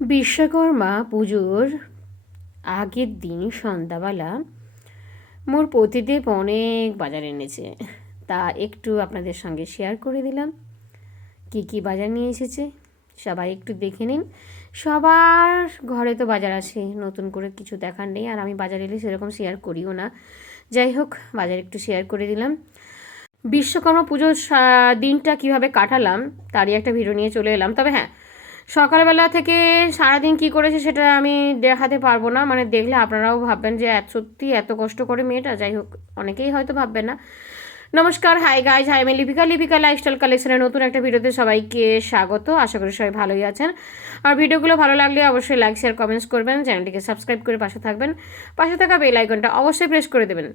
বিশ্বকর্মা পুজোর আগের দিন সন্ধ্যাবেলা মোর পতিদেব অনেক বাজার এনেছে, তা একটু আপনাদের সঙ্গে শেয়ার করে দিলাম। কি কি বাজার নিয়ে এসেছে সবাই একটু দেখে নিন। সবার ঘরে তো বাজার আসে, নতুন করে কিছু দেখার নেই, আর আমি বাজার এলে সেরকম শেয়ার করিও না। যাই হোক, বাজার একটু শেয়ার করে দিলাম। বিশ্বকর্মা পুজোর দিনটা কিভাবে কাটালাম তারই একটা ভিডিও নিয়ে চলে এলাম। তবে হ্যাঁ, সকালবেলা থেকে সারাদিন কি করেছে সেটা আমি দেখাতে পারবো না, মানে দেখলে আপনারাও ভাববেন যে সত্যি এত কষ্ট করে মেয়েটা। যাই হোক, অনেকেই হয়তো ভাববেন না। নমস্কার, হাই গাইজ, হাই আমি লিপিকা লাইফস্টাইল কালেকশনের নতুন একটা ভিডিওতে সবাইকে স্বাগত। আশা করি সবাই ভালোই আছেন। আর ভিডিওগুলো ভালো লাগলে অবশ্যই লাইক শেয়ার কমেন্টস করবেন, চ্যানেলটিকে সাবস্ক্রাইব করে পাশে থাকবেন, পাশে থাকা বেল আইকনটা অবশ্যই প্রেস করে দেবেন।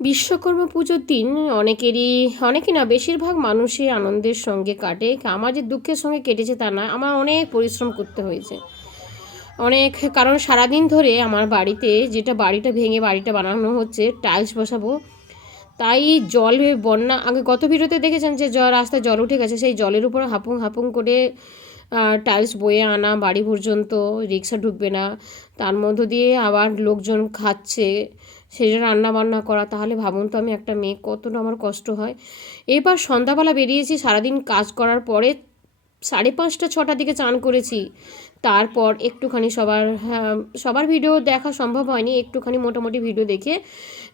বিশ্বকর্মা পুজোর দিন অনেকে না, বেশিরভাগ মানুষই আনন্দের সঙ্গে কাটে। আমার যে দুঃখের সঙ্গে কেটেছে তা না, আমার অনেক পরিশ্রম করতে হয়েছে অনেক, কারণ সারাদিন ধরে আমার বাড়িটা ভেঙে বাড়িটা বানানো হচ্ছে, টাইলস বসাবো। তাই জল বন্যা, আগে গত ভিডিওতে দেখেছেন যে রাস্তায় জল উঠে গেছে, সেই জলের উপর হাপুং হাপুং করে টাইলস বয়ে আনা বাড়ি পর্যন্ত, রিক্সা ঢুকবে না, তার মধ্য দিয়ে আবার লোকজন খাচ্ছে, সেটা রান্না বান্না করা। তাহলে ভাবুন তো আমি একটা মেয়ে, কতটা আমার কষ্ট হয়। এবার সন্ধ্যাবেলা বেরিয়েছি, সারাদিন কাজ করার পরে 5:30 6টার দিকে চান করেছি। তারপর একটুখানি সবার ভিডিও দেখা সম্ভব হয়নি, একটুখানি মোটামুটি ভিডিও দেখে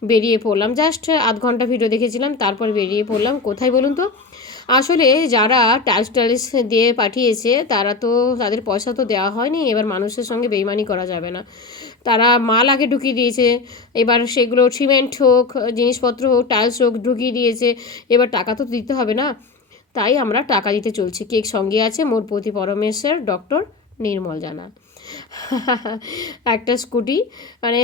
বেরিয়ে পড়লাম। জাস্ট আধ ঘন্টা ভিডিও দেখেছিলাম, তারপর বেরিয়ে পড়লাম। কোথায় বলুন তো? আসলে যারা টাইলস দিয়ে পাঠিয়েছে তারা তো, তাদের পয়সা তো দেওয়া হয়নি, এবার মানুষের সঙ্গে বেইমানি করা যাবে না। তারা মাল আগে ঢুকিয়ে দিয়েছে, এবার সেগুলো সিমেন্ট হোক, জিনিসপত্র হোক, টাইলস হোক, ঢুকিয়ে দিয়েছে, এবার টাকা তো দিতে হবে না। তাই আমরা টাকা দিতে চলছি। কেক সঙ্গে আছে মোর প্রতি পরমেশ্বর ডক্টর নির্মল জানা। একটা স্কুটি, মানে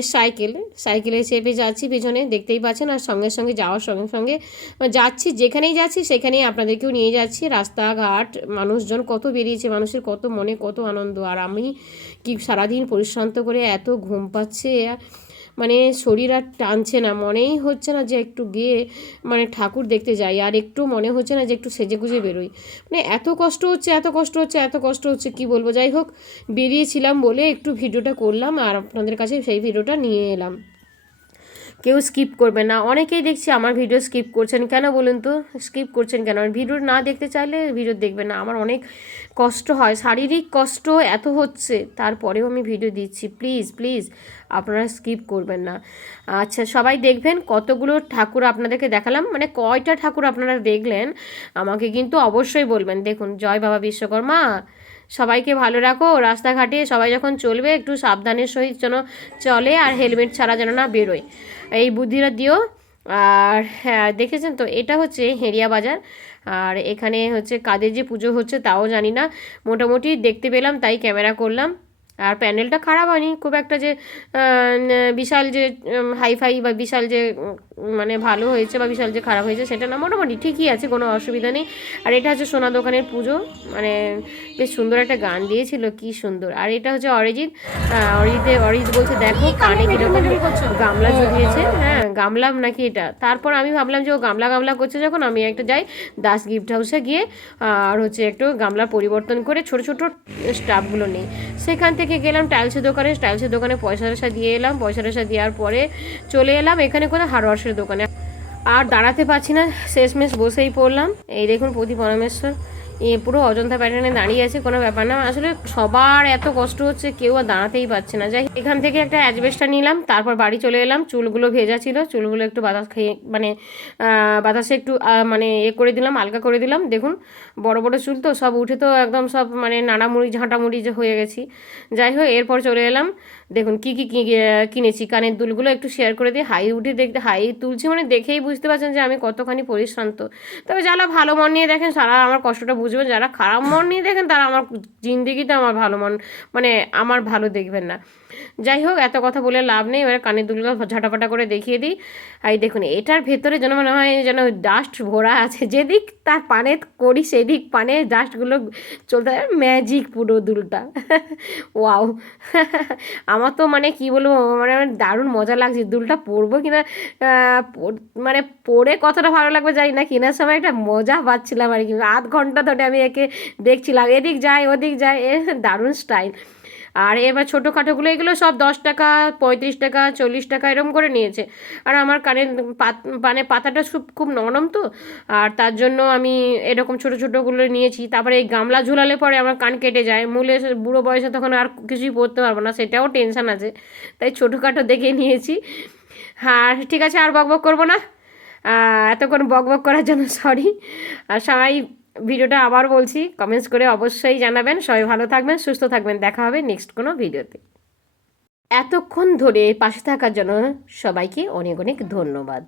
সাইকেলে চেপে যাচ্ছি, পেছনে দেখতেই পাচ্ছেন। আর সঙ্গে সঙ্গে যাওয়ার সঙ্গে সঙ্গে যাচ্ছি, যেখানেই যাচ্ছি সেখানেই আপনাদেরকেও নিয়ে যাচ্ছি। রাস্তাঘাট মানুষজন কত বেরিয়েছে, মানুষের কত মনে কত আনন্দ। আর আমি কি সারাদিন পরিশ্রান্ত করে এত ঘুম পাচ্ছে, মানে শরীর আর টানছে না, মনেই হচ্ছে না যে একটু গিয়ে মানে ঠাকুর দেখতে যাই, আর একটু মনে হচ্ছে না যে একটু সেজে গুজে বেরোই। মানে এত কষ্ট হচ্ছে কি বলবো। যাই হোক, বেরিয়েছিলাম বলে একটু ভিডিওটা করলাম আর আপনাদের কাছে সেই ভিডিওটা নিয়ে এলাম। কেউ স্কিপ করবে না। অনেকেই দেখছি আমার ভিডিও স্কিপ করছেন, কেন বলুন তো? স্কিপ করছেন কেন? ভিডিও না দেখতে চাইলে ভিডিও দেখবেন না। আমার অনেক কষ্ট হয়, শারীরিক কষ্ট এত হচ্ছে, তারপরেও আমি ভিডিও দিচ্ছি। প্লিজ প্লিজ আপনারা স্কিপ করবেন না। আচ্ছা, সবাই দেখবেন। কতগুলো ঠাকুর আপনাদেরকে দেখালাম, মানে কয়টা ঠাকুর আপনারা দেখলেন আমাকে কিন্তু অবশ্যই বলবেন। দেখুন, জয় বাবা বিশ্বকর্মা। সবাইকে ভালো রাখো, রাস্তাঘাটে সবাই যখন চলবে একটু সাবধানের সহিত যেন চলে, আর হেলমেট ছাড়া যেন না বেরোয়, এই বুদ্ধিটা দিও। আর হ্যাঁ, দেখেছেন তো, এটা হচ্ছে হেরিয়া বাজার। আর এখানে হচ্ছে কাদের যে পুজো হচ্ছে তাও জানি না, মোটামুটি দেখতে পেলাম তাই ক্যামেরা করলাম। আর প্যান্ডেলটা খারাপ হয়নি খুব একটা, যে বিশাল যে হাইফাই বা বিশাল যে মানে ভালো হয়েছে বা বিশাল যে খারাপ হয়েছে সেটা না, মোটামুটি ঠিকই আছে, কোনো অসুবিধা নেই। আর এটা হচ্ছে সোনা দোকানের পুজো, মানে বেশ সুন্দর একটা গান দিয়েছিল, কি সুন্দর। আর এটা হচ্ছে অরিজিৎ বলছে দেখো কানে কীরকম গামলা জড়িয়েছে। হ্যাঁ, গামলা নাকি এটা। তারপর আমি ভাবলাম যে ও গামলা গামলা করছে যখন, আমি একটা যাই দাস গিফট হাউসে গিয়ে আর হচ্ছে একটু গামলা পরিবর্তন করে ছোট ছোট স্টাফগুলো নেই। সেখান থেকে গেলাম টাইলসের দোকানে পয়সা টয়সা দিয়ে এলাম। পয়সা টয়সা দেওয়ার পরে চলে এলাম এখানে কোথায়, হার্ডওয়ার্সের দোকানে। আর দাঁড়াতে পারছি না, শেষমেশ বসেই পড়লাম। এই দেখুন প্রতি পরমেশ্বর পুরো অজন্তা প্যাটার্নে দাঁড়িয়ে আছে, কোনো ব্যাপার না। আসলে সবার এত কষ্ট হচ্ছে, কেউ আর দাঁড়াতেই পারছে না। যাই, এখান থেকে একটা অ্যাজবেস্টটা নিলাম, তারপর বাড়ি চলে এলাম। চুলগুলো ভেজা ছিল, চুলগুলো একটু বাতাস খেয়ে মানে বাতাসে একটু মানে করে দিলাম, হালকা করে দিলাম। দেখুন, বড় বড় চুল তো সব উঠে, তো একদম সব মানে নাড়ামুড়ি ঝাঁটামুড়ি যে হয়ে গেছি। যাই হোক, এরপর চলে এলাম। দেখুন কি কি কিনেছি। কানের দুলগুলো একটু শেয়ার করে দিই। হাই তুলছি, মানে দেখেই বুঝতে পারছেন যে আমি কতখানি পরিশ্রান্ত। তবে যারা ভালো মন নিয়ে দেখেন তারা আমার কষ্টটা বুঝবেন, যারা খারাপ মন নিয়ে দেখেন তারা আমার জিন্দেগিতে আমার ভালো মন, মানে আমার ভালো দেখবেন না। যাই হোক, এত কথা বলে লাভ নেই, এবার কানের দুলগুলো ঝাঁটাপাটা করে দেখিয়ে দিই। এই দেখুন, এটার ভেতরে যেন মনে হয় যেন ডাস্ট ভরা আছে, যেদিক তার পানে করি সেদিক পানে ডাস্টগুলো চলতে, ম্যাজিক পুরো দুলটা। ওয়াও। আমার তো মানে কি বলবো, মানে দারুণ মজা লাগছে। দুলটা পরবো কিনা, মানে পরে কতটা ভালো লাগবে জানি না, কেনার সময় একটা মজা পাচ্ছিলাম আর কি। আধ ঘন্টা ধরে আমি একে দেখছিলাম, এদিক যায় ওদিক যায়, দারুণ স্টাইল। আর এবার ছোটোখাটোগুলো এগুলো সব 10 টাকা, 35 টাকা, 40 টাকা এরকম করে নিয়েছে। আর আমার কানের মানে পাতাটা খুব খুব নরম তো, আর তার জন্য আমি এরকম ছোটো ছোটোগুলো নিয়েছি। তারপরে এই গামলা ঝুলালে পরে আমার কান কেটে যায়, মূলে বুড়ো বয়সে তখন আর কিছুই পরতে পারবো না, সেটাও টেনশন আছে, তাই ছোটোখাটো দেখে নিয়েছি। আর ঠিক আছে, আর বকবক করবো না, এতক্ষণ বকবক করার জন্য সরি। আর সবাই ভিডিওটা আবার বলছি, কমেন্টস করে অবশ্যই জানাবেন। সবাই ভালো থাকবেন, সুস্থ থাকবেন, দেখা হবে নেক্সট কোনো ভিডিওতে। এতক্ষণ ধরে পাশে থাকার জন্য সবাইকে অনেক অনেক ধন্যবাদ।